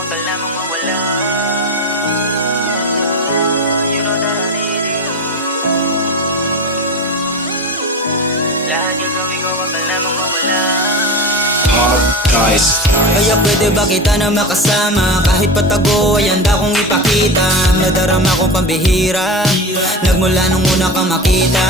wag ka lamang mawala. You know that I need you. Lahat gagawin ko, wag ka lamang mawala. Kaya pwede ba kita na makasama? Kahit patago ay handa kong ipakita. Nadarama kong pambihira nagmula nung una kang makita.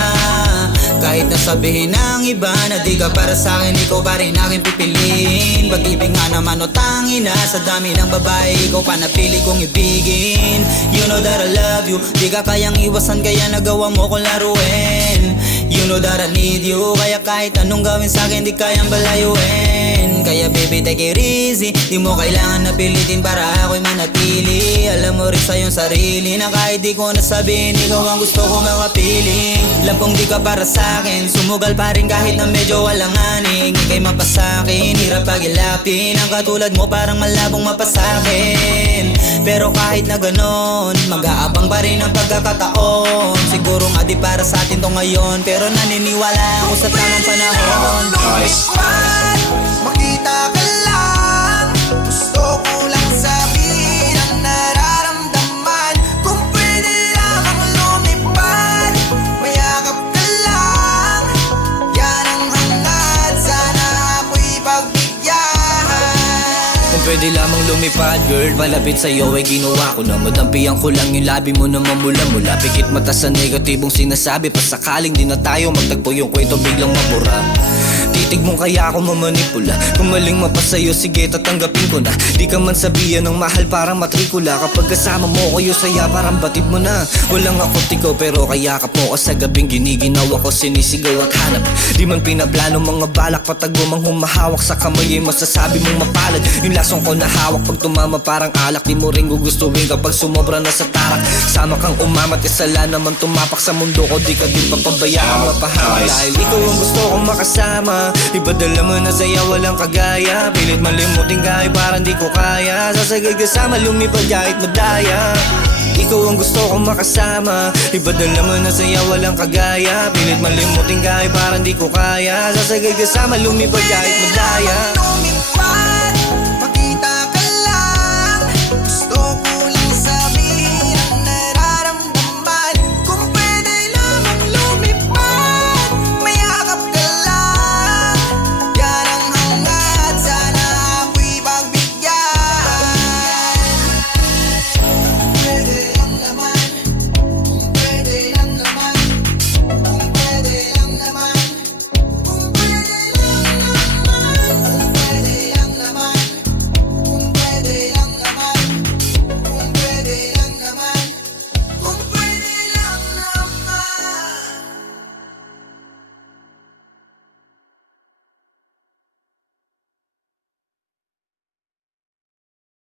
Kahit nasabihin ng iba na di ka para sa'kin, ikaw pa rin aking pipiliin. Pag-ibig nga naman o tangina, sa dami ng babae ikaw pa napili kong ibigin. You know that I love you, di ka kayang iwasan kaya nagawa mo kong laruin. You know that I need you, kaya kahit anong gawin sa'kin di kayang balayuin. Kaya baby take it easy, di mo kailangan na pilitin para ako'y manatili. Alam mo rin sa iyong sarili na kahit di ko nasabihin, ikaw ang gusto ko makapili. Alam kong di ka para sa'kin, sumugal pa rin kahit na medyo walang aning. Ika'y mapasakin, hirap pagilapin. Ang katulad mo parang malabong mapasakin. Pero kahit na ganon, mag-aabang pa rin ang pagkakataon. Siguro nga di para sa atin to ngayon, pero naniniwala ako sa tamang panahon. Makita ka lang, gusto ko lang sabihin ang nararamdaman. Kung pwede lang ang lumipad, mayakap ka lang. Yan ang hangad, sana ako'y pagbigyan. Kung pwede lamang lumipad, girl, palapit sa'yo ay ginawa ko na. Madampian ko lang yung labi mo na mamula-mula. Pikit mata sa negatibong sinasabi, pasakaling di na tayo magtagpo, yung kwento biglang mabura. Titig mo kaya ako mamanipula. Kung maling mapasayo, sige tatanggapin ko na. Di ka man sabihan ng mahal parang matrikula. Kapag kasama mo kayo saya parang batid mo na. Walang ako tigaw pero kaya ka po ko sa gabing giniginaw ako, sinisigaw at hanap. Di man pinaplano mga balak, patago mang humahawak sa kamay ay masasabi mong mapalad. Yung lasong ko nahawak pag tumama parang alak. Di mo rin gugustuhin kapag sumobra na sa tarak. Sama kang umamat, isala naman tumapak sa mundo ko. Di ka din papabayaan mapahamak. Dahil ikaw ang gusto kong makasama, ipadala mo na saya walang kagaya. Pilit malimutin ka ay parang di ko kaya. Sasagay kasama lumipad kahit madaya. Ikaw ang gusto kong makasama, ipadala mo na saya walang kagaya. Pilit malimutin ka ay parang di ko kaya. Sasagay kasama lumipad kahit madaya.